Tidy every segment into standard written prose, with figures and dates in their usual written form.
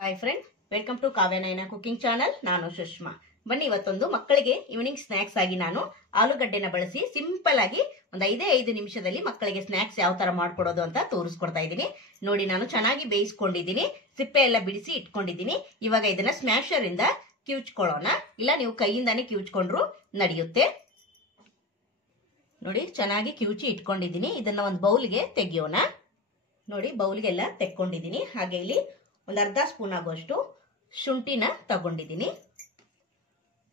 Hi friend, welcome to Kavya Nayana cooking channel. ನಾನು ಸುಷ್ಮಾ. ಬನ್ನಿ, ಇವತ್ತೊಂದು ಮಕ್ಕಳಿಗೆ ಈವ್ನಿಂಗ್ ಸ್ನಾಕ್ಸ್ ಆಗಿ ನಾನು ಆಲೂಗಡ್ಡೆನ ಬಳಸಿ ಸಿಂಪಲ್ ಆಗಿ ಒಂದು 5 ನಿಮಿಷದಲ್ಲಿ ಮಕ್ಕಳಿಗೆ ಸ್ನಾಕ್ಸ್ ಯಾವ ತರ ಮಾಡ್ಕೊಡೋದು ಅಂತ ತೋರಿಸ್ಕೊಡ್ತಾ ಇದ್ದೀನಿ. ನೋಡಿ, ನಾನು ಚೆನ್ನಾಗಿ ಬೇಯಿಸ್ಕೊಂಡಿದ್ದೀನಿ, ಸಿಪ್ಪೆ ಎಲ್ಲ ಬಿಡಿಸಿ ಇಟ್ಕೊಂಡಿದ್ದೀನಿ. ಇವಾಗ ಇದನ್ನ ಸ್ಮ್ಯಾಶರ್ ಇಂದ ಕಿವುಚ್ಕೊಳ್ಳೋಣ. ಇಲ್ಲ ನೀವು ಕೈಯಿಂದಾನೇ ಕಿವುಚ್ಕೊಂಡ್ರು ನಡೆಯುತ್ತೆ. ನೋಡಿ, ಚೆನ್ನಾಗಿ ಕಿವುಚಿ ಇಟ್ಕೊಂಡಿದ್ದೀನಿ. ಇದನ್ನ ಒಂದು ಬೌಲ್ಗೆ ತೆಗಿಯೋಣ. ನೋಡಿ, ಬೌಲ್ಗೆಲ್ಲ ತೆಕ್ಕೊಂಡಿದ್ದೀನಿ. ಹಾಗೆ ಇಲ್ಲಿ ಒಂದು ಅರ್ಧ ಸ್ಪೂನ್ ಆಗುವಷ್ಟು ಶುಂಠಿನ ತಗೊಂಡಿದ್ದೀನಿ.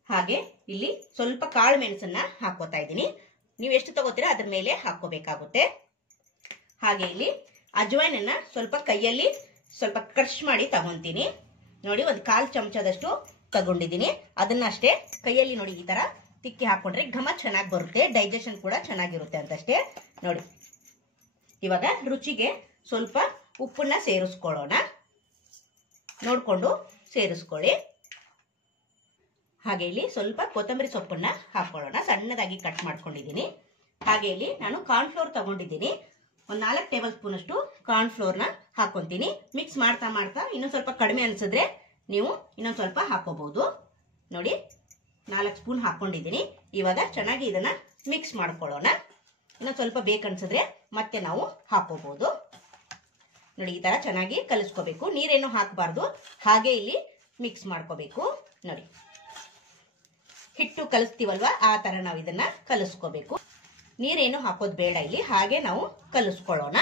ಹಾಗೆ ಇಲ್ಲಿ ಸ್ವಲ್ಪ ಕಾಳು ಮೆಣಸನ್ನ ಹಾಕೋತಾ ಇದ್ದೀನಿ. ನೀವು ಎಷ್ಟು ತಗೋತೀರಾ ಅದ್ರ ಮೇಲೆ ಹಾಕೋಬೇಕಾಗುತ್ತೆ. ಹಾಗೆ ಇಲ್ಲಿ ಅಜ್ವೈನನ್ನ ಸ್ವಲ್ಪ ಕೈಯಲ್ಲಿ ಸ್ವಲ್ಪ ಕ್ರಶ್ ಮಾಡಿ ತಗೊಂತೀನಿ. ನೋಡಿ, ಒಂದು 1/4 ಚಮಚದಷ್ಟು ತಗೊಂಡಿದ್ದೀನಿ. ಅದನ್ನ ಅಷ್ಟೇ ಕೈಯಲ್ಲಿ ನೋಡಿ ಈ ತರ ತಿಕ್ಕಿ ಹಾಕೊಂಡ್ರೆ ಘಮ ಚೆನ್ನಾಗಿ ಬರುತ್ತೆ, ಡೈಜೆಷನ್ ಕೂಡ ಚೆನ್ನಾಗಿರುತ್ತೆ ಅಂತಷ್ಟೇ. ನೋಡಿ, ಇವಾಗ ರುಚಿಗೆ ಸ್ವಲ್ಪ ಉಪ್ಪನ್ನ ಸೇರಿಸ್ಕೊಳ್ಳೋಣ. ನೋಡ್ಕೊಂಡು ಸೇರಿಸ್ಕೊಳ್ಳಿ. ಹಾಗೆ ಇಲ್ಲಿ ಸ್ವಲ್ಪ ಕೊತ್ತಂಬರಿ ಸೊಪ್ಪನ್ನ ಹಾಕೊಳ್ಳೋಣ. ಸಣ್ಣದಾಗಿ ಕಟ್ ಮಾಡ್ಕೊಂಡಿದ್ದೀನಿ. ಹಾಗೆ ಇಲ್ಲಿ ನಾನು ಕಾರ್ನ್ ಫ್ಲೋರ್ ತಗೊಂಡಿದ್ದೀನಿ. ಒಂದು 4 ಟೇಬಲ್ ಸ್ಪೂನ್ ಅಷ್ಟು ಕಾರ್ನ್ ಫ್ಲೋರ್ನ ಹಾಕೊಂತೀನಿ. ಮಿಕ್ಸ್ ಮಾಡ್ತಾ ಮಾಡ್ತಾ ಇನ್ನೊಂದು ಸ್ವಲ್ಪ ಕಡಿಮೆ ಅನ್ಸಿದ್ರೆ ನೀವು ಇನ್ನೊಂದು ಸ್ವಲ್ಪ ಹಾಕೋಬಹುದು. ನೋಡಿ, 4 ಸ್ಪೂನ್ ಹಾಕೊಂಡಿದ್ದೀನಿ. ಇವಾಗ ಚೆನ್ನಾಗಿ ಇದನ್ನ ಮಿಕ್ಸ್ ಮಾಡ್ಕೊಳ್ಳೋಣ. ಇನ್ನೊಂದು ಸ್ವಲ್ಪ ಬೇಕನ್ಸಿದ್ರೆ ಮತ್ತೆ ನಾವು ಹಾಕೋಬಹುದು. ನೋಡಿ, ಈ ತರ ಚೆನ್ನಾಗಿ ಕಲಿಸ್ಕೋಬೇಕು. ನೀರೇನು ಹಾಕಬಾರ್ದು, ಹಾಗೆ ಇಲ್ಲಿ ಮಿಕ್ಸ್ ಮಾಡ್ಕೋಬೇಕು. ನೋಡಿ, ಹಿಟ್ಟು ಕಲಿಸ್ತೀವಲ್ವಾ ಆ ತರ ನಾವು ಇದನ್ನ ಕಲಿಸ್ಕೋಬೇಕು. ನೀರೇನು ಹಾಕೋದು ಬೇಡ ಇಲ್ಲಿ, ಹಾಗೆ ನಾವು ಕಲಿಸ್ಕೊಳ್ಳೋಣ.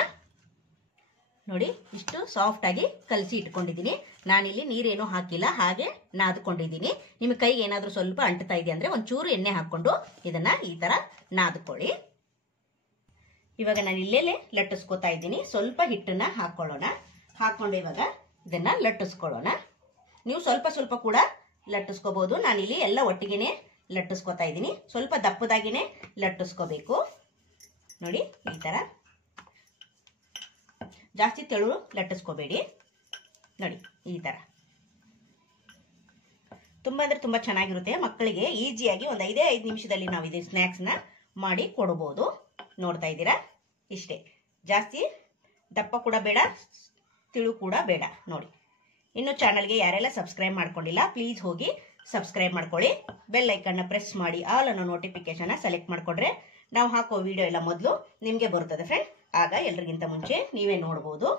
ನೋಡಿ, ಇಷ್ಟು ಸಾಫ್ಟ್ ಆಗಿ ಕಲಸಿ ಇಟ್ಕೊಂಡಿದ್ದೀನಿ. ನಾನಿಲ್ಲಿ ನೀರೇನು ಹಾಕಿಲ್ಲ, ಹಾಗೆ ನಾದ್ಕೊಂಡಿದ್ದೀನಿ. ನಿಮ್ಮ ಕೈಗೆ ಏನಾದ್ರೂ ಸ್ವಲ್ಪ ಅಂಟ್ತಾ ಇದೆ ಅಂದ್ರೆ ಒಂಚೂರು ಎಣ್ಣೆ ಹಾಕೊಂಡು ಇದನ್ನ ಈ ತರ ನಾದ್ಕೊಳ್ಳಿ. ಇವಾಗ ನಾನು ಇಲ್ಲೇಲೆ ಲಟ್ಟಿಸ್ಕೊತಾ ಇದ್ದೀನಿ. ಸ್ವಲ್ಪ ಹಿಟ್ಟನ್ನ ಹಾಕೊಳ್ಳೋಣ. ಹಾಕೊಂಡು ಇವಾಗ ಇದನ್ನ ಲಟ್ಟಿಸ್ಕೊಳ್ಳೋಣ. ನೀವು ಸ್ವಲ್ಪ ಸ್ವಲ್ಪ ಕೂಡ ಲಟ್ಟಿಸ್ಕೋಬಹುದು. ನಾನಿಲ್ಲಿ ಎಲ್ಲ ಒಟ್ಟಿಗೆನೆ ಲಟ್ಟಿಸ್ಕೊತಾ ಇದ್ದೀನಿ. ಸ್ವಲ್ಪ ದಪ್ಪದಾಗಿನೇ ಲಟ್ಟಿಸ್ಕೋಬೇಕು. ನೋಡಿ, ಈ ತರ ಜಾಸ್ತಿ ತೆಳು ಲಟ್ಟಿಸ್ಕೋಬೇಡಿ. ನೋಡಿ, ಈ ತರ ತುಂಬಾ ಅಂದ್ರೆ ತುಂಬಾ ಚೆನ್ನಾಗಿರುತ್ತೆ. ಮಕ್ಕಳಿಗೆ ಈಸಿಯಾಗಿ ಒಂದು 5 ನಿಮಿಷದಲ್ಲಿ ನಾವು ಇದು ಸ್ನಾಕ್ಸ್ ನ ಮಾಡಿ ಕೊಡಬಹುದು. ನೋಡ್ತಾ ಇದ್ದೀರಾ, ಇಷ್ಟೇ. ಜಾಸ್ತಿ ದಪ್ಪ ಕೂಡ ಬೇಡ, ತಿಳು ಕೂಡ ಬೇಡ. ನೋಡಿ, ಇನ್ನು ಚಾನಲ್ಗೆ ಯಾರೆಲ್ಲ ಸಬ್ಸ್ಕ್ರೈಬ್ ಮಾಡ್ಕೊಂಡಿಲ್ಲ ಪ್ಲೀಸ್ ಹೋಗಿ ಸಬ್ಸ್ಕ್ರೈಬ್ ಮಾಡ್ಕೊಳ್ಳಿ. ಬೆಲ್ ಐಕನ್ನ ಪ್ರೆಸ್ ಮಾಡಿ ಆಲ್ ಅನ್ನೋ ನೋಟಿಫಿಕೇಶನ್ ಸೆಲೆಕ್ಟ್ ಮಾಡ್ಕೊಂಡ್ರೆ ನಾವು ಹಾಕೋ ವಿಡಿಯೋ ಎಲ್ಲ ಮೊದಲು ನಿಮಗೆ ಬರುತ್ತದೆ ಫ್ರೆಂಡ್. ಆಗ ಎಲ್ರಿಗಿಂತ ಮುಂಚೆ ನೀವೇ ನೋಡ್ಬೋದು.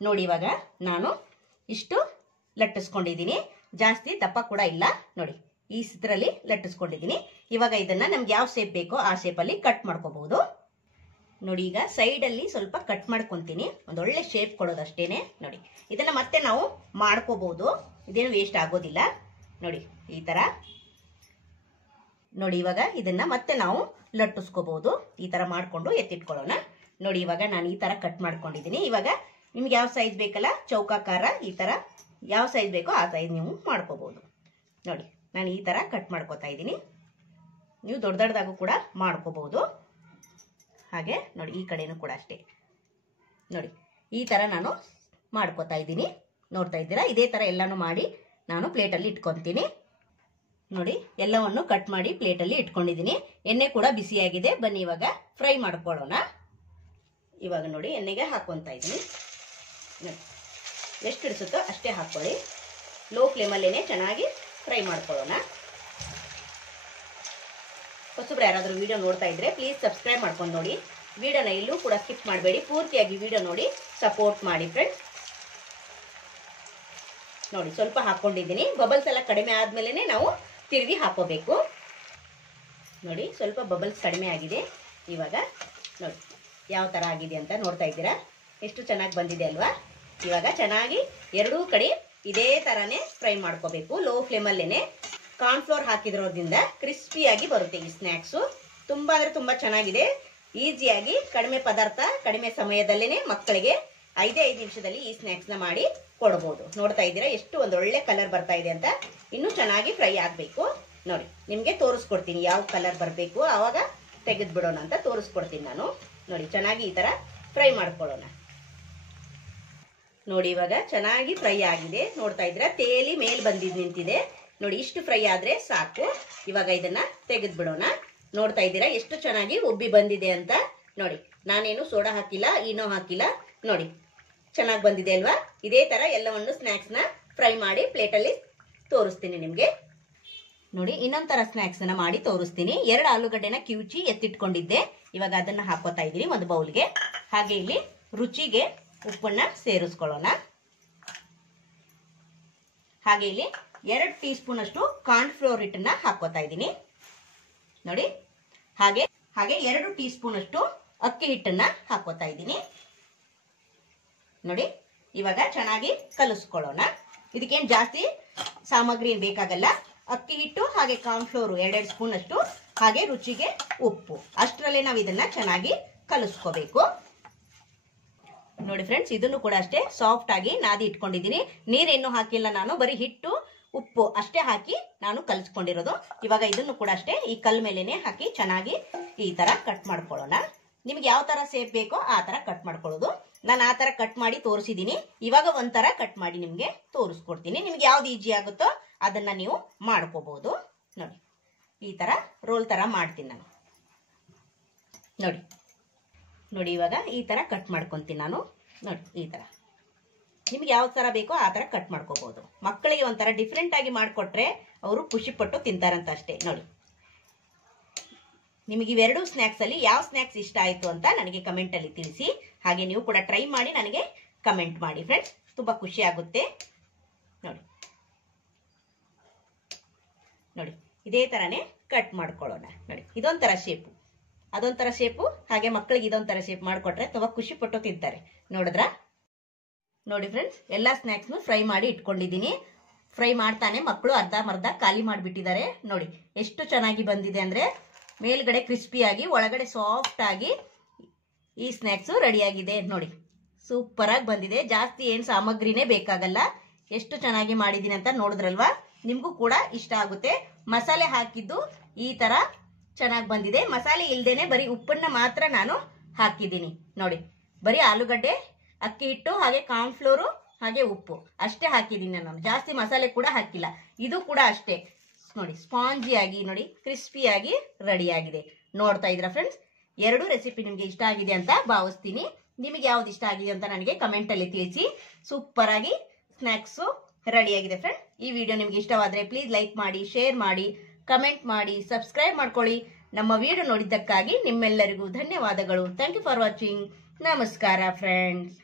ನೋಡಿ, ಇವಾಗ ನಾನು ಇಷ್ಟು ಲಟ್ಟಿಸ್ಕೊಂಡಿದ್ದೀನಿ. ಜಾಸ್ತಿ ದಪ್ಪ ಕೂಡ ಇಲ್ಲ. ನೋಡಿ, ಈ ಇದರಲ್ಲಿ ಲಟ್ಟಿಸ್ಕೊಂಡಿದ್ದೀನಿ. ಇವಾಗ ಇದನ್ನ ನಮ್ಗೆ ಯಾವ ಶೇಪ್ ಬೇಕೋ ಆ ಶೇಪಲ್ಲಿ ಕಟ್ ಮಾಡ್ಕೋಬಹುದು. ನೋಡಿ, ಈಗ ಸೈಡ್ ಅಲ್ಲಿ ಸ್ವಲ್ಪ ಕಟ್ ಮಾಡ್ಕೊಂತೀನಿ. ಒಂದೊಳ್ಳೆ ಶೇಪ್ ಕೊಡೋದಷ್ಟೇನೆ. ನೋಡಿ, ಇದನ್ನ ಮತ್ತೆ ನಾವು ಮಾಡ್ಕೋಬಹುದು, ಇದೇನು ವೇಸ್ಟ್ ಆಗೋದಿಲ್ಲ. ನೋಡಿ, ಈ ತರ. ನೋಡಿ, ಇವಾಗ ಇದನ್ನ ಮತ್ತೆ ನಾವು ಲಟ್ಟಿಸ್ಕೋಬಹುದು. ಈ ತರ ಮಾಡ್ಕೊಂಡು ಎತ್ತಿಟ್ಕೊಳ್ಳೋಣ. ನೋಡಿ, ಇವಾಗ ನಾನು ಈ ತರ ಕಟ್ ಮಾಡ್ಕೊಂಡಿದ್ದೀನಿ. ಇವಾಗ ನಿಮ್ಗೆ ಯಾವ ಸೈಜ್ ಬೇಕಲ್ಲ, ಚೌಕಾಕಾರ ಈ ತರ ಯಾವ ಸೈಜ್ ಬೇಕೋ ಆ ಸೈಜ್ ನೀವು ಮಾಡ್ಕೋಬಹುದು. ನೋಡಿ, ನಾನು ಈ ತರ ಕಟ್ ಮಾಡ್ಕೋತಾ ಇದ್ದೀನಿ. ನೀವು ದೊಡ್ಡ ದೊಡ್ಡದಾಗೂ ಕೂಡ ಮಾಡ್ಕೋಬಹುದು. ಹಾಗೆ ನೋಡಿ, ಈ ಕಡೆನೂ ಕೂಡ ಅಷ್ಟೇ. ನೋಡಿ, ಈ ತರ ನಾನು ಮಾಡ್ಕೋತಾ ಇದ್ದೀನಿ. ನೋಡ್ತಾ ಇದ್ದೀರಾ, ಇದೇ ತರ ಎಲ್ಲಾನು ಮಾಡಿ ನಾನು ಪ್ಲೇಟಲ್ಲಿ ಇಟ್ಕೊಂತೀನಿ. ನೋಡಿ, ಎಲ್ಲವನ್ನು ಕಟ್ ಮಾಡಿ ಪ್ಲೇಟಲ್ಲಿ ಇಟ್ಕೊಂಡಿದ್ದೀನಿ. ಎಣ್ಣೆ ಕೂಡ ಬಿಸಿಯಾಗಿದೆ. ಬನ್ನಿ ಇವಾಗ ಫ್ರೈ ಮಾಡ್ಕೊಳ್ಳೋಣ. ಇವಾಗ ನೋಡಿ, ಎಣ್ಣೆಗೆ ಹಾಕೊಂತ ಇದ್ದೀನಿ. ಎಷ್ಟು ಇಡಿಸುತ್ತೋ ಅಷ್ಟೇ ಹಾಕೊಳ್ಳಿ. ಲೋ ಫ್ಲೇಮಲ್ಲೇನೆ ಚೆನ್ನಾಗಿ ಫ್ರೈ ಮಾಡ್ಕೊಳ್ಳೋಣ. ಹೊಸಬ್ರು ಯಾರಾದರೂ ವಿಡಿಯೋ ನೋಡ್ತಾ ಇದ್ರೆ ಪ್ಲೀಸ್ ಸಬ್ಸ್ಕ್ರೈಬ್ ಮಾಡ್ಕೊಂಡು ನೋಡಿ. ವಿಡಿಯೋನ ಎಲ್ಲೂ ಕೂಡ ಸ್ಕಿಪ್ ಮಾಡಬೇಡಿ, ಪೂರ್ತಿಯಾಗಿ ವಿಡಿಯೋ ನೋಡಿ ಸಪೋರ್ಟ್ ಮಾಡಿ ಫ್ರೆಂಡ್ಸ್. ನೋಡಿ, ಸ್ವಲ್ಪ ಹಾಕೊಂಡಿದ್ದೀನಿ. ಬಬಲ್ಸ್ ಎಲ್ಲ ಕಡಿಮೆ ಆದ್ಮೇಲೆ ನಾವು ತಿರುಗಿ ಹಾಕೋಬೇಕು. ನೋಡಿ, ಸ್ವಲ್ಪ ಬಬಲ್ಸ್ ಕಡಿಮೆ ಆಗಿದೆ. ಇವಾಗ ನೋಡಿ ಯಾವ ತರ ಆಗಿದೆ ಅಂತ ನೋಡ್ತಾ ಇದ್ದೀರಾ, ಎಷ್ಟು ಚೆನ್ನಾಗಿ ಬಂದಿದೆ ಅಲ್ವಾ. ಇವಾಗ ಚೆನ್ನಾಗಿ ಎರಡೂ ಕಡೆ ಇದೇ ತರಾನೇ ಫ್ರೈ ಮಾಡ್ಕೋಬೇಕು. ಲೋ ಫ್ಲೇಮಲ್ಲೇನೆ. ಕಾರ್ನ್ ಫ್ಲೋರ್ ಹಾಕಿದ್ರೋದ್ರಿಂದ ಕ್ರಿಸ್ಪಿಯಾಗಿ ಬರುತ್ತೆ ಈ ಸ್ನ್ಯಾಕ್ಸು. ತುಂಬಾ ಅಂದ್ರೆ ತುಂಬಾ ಚೆನ್ನಾಗಿದೆ. ಈಸಿಯಾಗಿ ಕಡಿಮೆ ಪದಾರ್ಥ ಕಡಿಮೆ ಸಮಯದಲ್ಲೇನೆ ಮಕ್ಕಳಿಗೆ 5 ನಿಮಿಷದಲ್ಲಿ ಈ ಸ್ನ್ಯಾಕ್ಸ್ ನ ಮಾಡಿ ಕೊಡಬಹುದು. ನೋಡ್ತಾ ಇದ್ದೀರಾ ಎಷ್ಟು ಒಂದೊಳ್ಳೆ ಕಲರ್ ಬರ್ತಾ ಇದೆ ಅಂತ. ಇನ್ನೂ ಚೆನ್ನಾಗಿ ಫ್ರೈ ಆಗ್ಬೇಕು. ನೋಡಿ, ನಿಮ್ಗೆ ತೋರಿಸ್ಕೊಡ್ತೀನಿ ಯಾವ ಕಲರ್ ಬರಬೇಕು, ಆವಾಗ ತೆಗೆದು ಬಿಡೋಣ ಅಂತ ತೋರಿಸ್ಕೊಡ್ತೀನಿ ನಾನು. ನೋಡಿ, ಚೆನ್ನಾಗಿ ಈ ತರ ಫ್ರೈ ಮಾಡ್ಕೊಳ್ಳೋಣ. ನೋಡಿ, ಇವಾಗ ಚೆನ್ನಾಗಿ ಫ್ರೈ ಆಗಿದೆ. ನೋಡ್ತಾ ಇದ್ದೀರಾ, ತೇಲಿ ಮೇಲ್ ಬಂದಿದ್ ನಿಂತಿದೆ. ನೋಡಿ, ಇಷ್ಟು ಫ್ರೈ ಆದ್ರೆ ಸಾಕು. ಇವಾಗ ಇದನ್ನ ತೆಗೆದು ಬಿಡೋಣ. ನೋಡ್ತಾ ಇದ್ದೀರಾ ಎಷ್ಟು ಚೆನ್ನಾಗಿ ಉಬ್ಬಿ ಬಂದಿದೆ ಅಂತ. ನೋಡಿ, ನಾನೇನು ಸೋಡಾ ಹಾಕಿಲ್ಲ, ಈನೋ ಹಾಕಿಲ್ಲ. ನೋಡಿ, ಚೆನ್ನಾಗಿ ಬಂದಿದೆ ಅಲ್ವಾ. ಇದೇ ತರ ಎಲ್ಲವನ್ನು ಸ್ನಾಕ್ಸ್ ನ ಫ್ರೈ ಮಾಡಿ ಪ್ಲೇಟಲ್ಲಿ ತೋರಿಸ್ತೀನಿ ನಿಮಗೆ. ನೋಡಿ ಇನ್ನೊಂಥರ ಸ್ನಾಕ್ಸ್ ಅನ್ನ ಮಾಡಿ ತೋರಿಸ್ತೀನಿ. 2 ಆಲೂಗಡ್ಡೆನ ಕಿವುಚಿ ಎತ್ತಿಟ್ಕೊಂಡಿದ್ದೆ. ಇವಾಗ ಅದನ್ನ ಹಾಕೋತಾ ಇದ್ದೀನಿ ಒಂದು ಬೌಲ್ಗೆ. ಹಾಗೆ ಇಲ್ಲಿ ರುಚಿಗೆ ಉಪ್ಪನ್ನ ಸೇರಿಸ್ಕೊಳ್ಳೋಣ. ಹಾಗೆ ಇಲ್ಲಿ 2 ಟೀ ಸ್ಪೂನ್ ಅಷ್ಟು ಕಾರ್ನ್ ಫ್ಲೋರ್ ಹಿಟ್ಟನ್ನ ಹಾಕೋತಾ ಇದ್ದೀನಿ ನೋಡಿ. ಹಾಗೆ 2 ಟೀ ಸ್ಪೂನ್ ಅಷ್ಟು ಅಕ್ಕಿ ಹಿಟ್ಟನ್ನ ಹಾಕೋತಾ ಇದ್ದೀನಿ ನೋಡಿ. ಇವಾಗ ಚೆನ್ನಾಗಿ ಕಲಿಸ್ಕೊಳ್ಳೋಣ. ಇದಕ್ಕೇನು ಜಾಸ್ತಿ ಸಾಮಗ್ರಿ ಏನು ಬೇಕಾಗಲ್ಲ. ಅಕ್ಕಿ ಹಿಟ್ಟು ಹಾಗೆ ಕಾರ್ನ್ ಫ್ಲೋರ್ 2 ಸ್ಪೂನ್ ಅಷ್ಟು, ಹಾಗೆ ರುಚಿಗೆ ಉಪ್ಪು, ಅಷ್ಟರಲ್ಲೇ ನಾವು ಇದನ್ನ ಚೆನ್ನಾಗಿ ಕಲಿಸ್ಕೋಬೇಕು ನೋಡಿ ಫ್ರೆಂಡ್ಸ್. ಇದನ್ನು ಕೂಡ ಅಷ್ಟೇ ಸಾಫ್ಟ್ ಆಗಿ ನಾದಿ ಇಟ್ಕೊಂಡಿದ್ದೀನಿ. ನೀರೇನು ಹಾಕಿಲ್ಲ ನಾನು, ಬರೀ ಹಿಟ್ಟು ಉಪ್ಪು ಅಷ್ಟೇ ಹಾಕಿ ನಾನು ಕಲಿಸ್ಕೊಂಡಿರೋದು. ಇವಾಗ ಇದನ್ನು ಕೂಡ ಅಷ್ಟೇ ಈ ಕಲ್ ಮೇಲೆನೆ ಹಾಕಿ ಚೆನ್ನಾಗಿ ಈ ತರ ಕಟ್ ಮಾಡ್ಕೊಳ್ಳೋಣ. ನಿಮ್ಗೆ ಯಾವ ತರ ಸೇಪ್ ಬೇಕೋ ಆ ತರ ಕಟ್ ಮಾಡ್ಕೊಳ್ಳೋದು. ನಾನು ಆ ತರ ಕಟ್ ಮಾಡಿ ತೋರಿಸಿದ್ದೀನಿ. ಇವಾಗ ಒಂಥರ ಕಟ್ ಮಾಡಿ ನಿಮ್ಗೆ ತೋರಿಸ್ಕೊಡ್ತೀನಿ. ನಿಮ್ಗೆ ಯಾವ್ದು ಈಜಿ ಆಗುತ್ತೋ ಅದನ್ನ ನೀವು ಮಾಡ್ಕೋಬಹುದು ನೋಡಿ. ಈ ತರ ರೋಲ್ ತರ ಮಾಡ್ತೀನಿ ನಾನು ನೋಡಿ. ನೋಡಿ ಇವಾಗ ಈ ತರ ಕಟ್ ಮಾಡ್ಕೊಂತೀನಿ ನಾನು ನೋಡಿ. ಈ ತರ ನಿಮ್ಗೆ ಯಾವ ತರ ಬೇಕೋ ಆ ತರ ಕಟ್ ಮಾಡ್ಕೋಬಹುದು. ಮಕ್ಕಳಿಗೆ ಒಂಥರ ಡಿಫ್ರೆಂಟ್ ಆಗಿ ಮಾಡಿಕೊಟ್ರೆ ಅವರು ಖುಷಿ ಪಟ್ಟು ತಿಂತಾರಂತ ಅಷ್ಟೇ ನೋಡಿ. ನಿಮಗೆ ಇವೆರಡು ಸ್ನಾಕ್ಸ್ ಅಲ್ಲಿ ಯಾವ ಸ್ನಾಕ್ಸ್ ಇಷ್ಟ ಆಯ್ತು ಅಂತ ನನಗೆ ಕಮೆಂಟ್ ಅಲ್ಲಿ ತಿಳಿಸಿ. ಹಾಗೆ ನೀವು ಕೂಡ ಟ್ರೈ ಮಾಡಿ ನನಗೆ ಕಮೆಂಟ್ ಮಾಡಿ ಫ್ರೆಂಡ್ಸ್, ತುಂಬಾ ಖುಷಿ ಆಗುತ್ತೆ ನೋಡಿ. ನೋಡಿ ಇದೇ ತರನೇ ಕಟ್ ಮಾಡ್ಕೊಳ್ಳೋಣ ನೋಡಿ. ಇದೊಂಥರ ಶೇಪು, ಅದೊಂಥರ ಶೇಪು, ಹಾಗೆ ಮಕ್ಕಳಿಗೆ ಇದೊಂಥರ ಶೇಪ್ ಮಾಡಿಕೊಟ್ರೆ ತುಂಬಾ ಖುಷಿ ಪಟ್ಟು ತಿಂತಾರೆ. ನೋಡಿದ್ರ ನೋಡಿ ಫ್ರೆಂಡ್ಸ್, ಎಲ್ಲಾ ಸ್ನಾಕ್ಸ್ನು ಫ್ರೈ ಮಾಡಿ ಇಟ್ಕೊಂಡಿದ್ದೀನಿ. ಫ್ರೈ ಮಾಡ್ತಾನೆ ಮಕ್ಕಳು ಅರ್ಧಂಬರ್ಧ ಖಾಲಿ ಮಾಡಿಬಿಟ್ಟಿದ್ದಾರೆ ನೋಡಿ. ಎಷ್ಟು ಚೆನ್ನಾಗಿ ಬಂದಿದೆ ಅಂದ್ರೆ ಮೇಲ್ಗಡೆ ಕ್ರಿಸ್ಪಿಯಾಗಿ ಒಳಗಡೆ ಸಾಫ್ಟ್ ಆಗಿ ಈ ಸ್ನಾಕ್ಸ್ ರೆಡಿಯಾಗಿದೆ ನೋಡಿ. ಸೂಪರ್ ಆಗಿ ಬಂದಿದೆ. ಜಾಸ್ತಿ ಏನು ಸಾಮಗ್ರಿನೇ ಬೇಕಾಗಲ್ಲ. ಎಷ್ಟು ಚೆನ್ನಾಗಿ ಮಾಡಿದ್ದೀನಿ ಅಂತ ನೋಡಿದ್ರಲ್ವಾ? ನಿಮಗೂ ಕೂಡ ಇಷ್ಟ ಆಗುತ್ತೆ. ಮಸಾಲೆ ಹಾಕಿದ್ದು ಈ ತರ ಚೆನ್ನಾಗಿ ಬಂದಿದೆ. ಮಸಾಲೆ ಇಲ್ದೇನೆ ಬರೀ ಉಪ್ಪನ್ನ ಮಾತ್ರ ನಾನು ಹಾಕಿದ್ದೀನಿ ನೋಡಿ. ಬರೀ ಆಲೂಗಡ್ಡೆ, ಅಕ್ಕಿ ಹಿಟ್ಟು, ಹಾಗೆ ಕಾರ್ನ್ ಫ್ಲೋರು, ಹಾಗೆ ಉಪ್ಪು ಅಷ್ಟೇ ಹಾಕಿದ್ದೀನಿ ನಾನು. ಜಾಸ್ತಿ ಮಸಾಲೆ ಕೂಡ ಹಾಕಿಲ್ಲ. ಇದು ಕೂಡ ಅಷ್ಟೇ ನೋಡಿ, ಸ್ಪಾಂಜಿಯಾಗಿ ನೋಡಿ, ಕ್ರಿಸ್ಪಿಯಾಗಿ ರೆಡಿ ಆಗಿದೆ. ನೋಡ್ತಾ ಇದ್ರ ಫ್ರೆಂಡ್ಸ್, 2 ರೆಸಿಪಿ ನಿಮ್ಗೆ ಇಷ್ಟ ಆಗಿದೆ ಅಂತ ಭಾವಿಸ್ತೀನಿ. ನಿಮಗೆ ಯಾವ್ದು ಇಷ್ಟ ಆಗಿದೆ ಅಂತ ನನಗೆ ಕಮೆಂಟ್ ಅಲ್ಲಿ ತಿಳಿಸಿ. ಸೂಪರ್ ಆಗಿ ಸ್ನಾಕ್ಸ್ ರೆಡಿ ಆಗಿದೆ ಫ್ರೆಂಡ್. ಈ ವಿಡಿಯೋ ನಿಮ್ಗೆ ಇಷ್ಟವಾದ್ರೆ ಪ್ಲೀಸ್ ಲೈಕ್ ಮಾಡಿ, ಶೇರ್ ಮಾಡಿ, ಕಮೆಂಟ್ ಮಾಡಿ, ಸಬ್ಸ್ಕ್ರೈಬ್ ಮಾಡ್ಕೊಳ್ಳಿ. ನಮ್ಮ ವಿಡಿಯೋ ನೋಡಿದ್ದಕ್ಕಾಗಿ ನಿಮ್ಮೆಲ್ಲರಿಗೂ ಧನ್ಯವಾದಗಳು. Thank you for watching. ನಮಸ್ಕಾರ ಫ್ರೆಂಡ್ಸ್.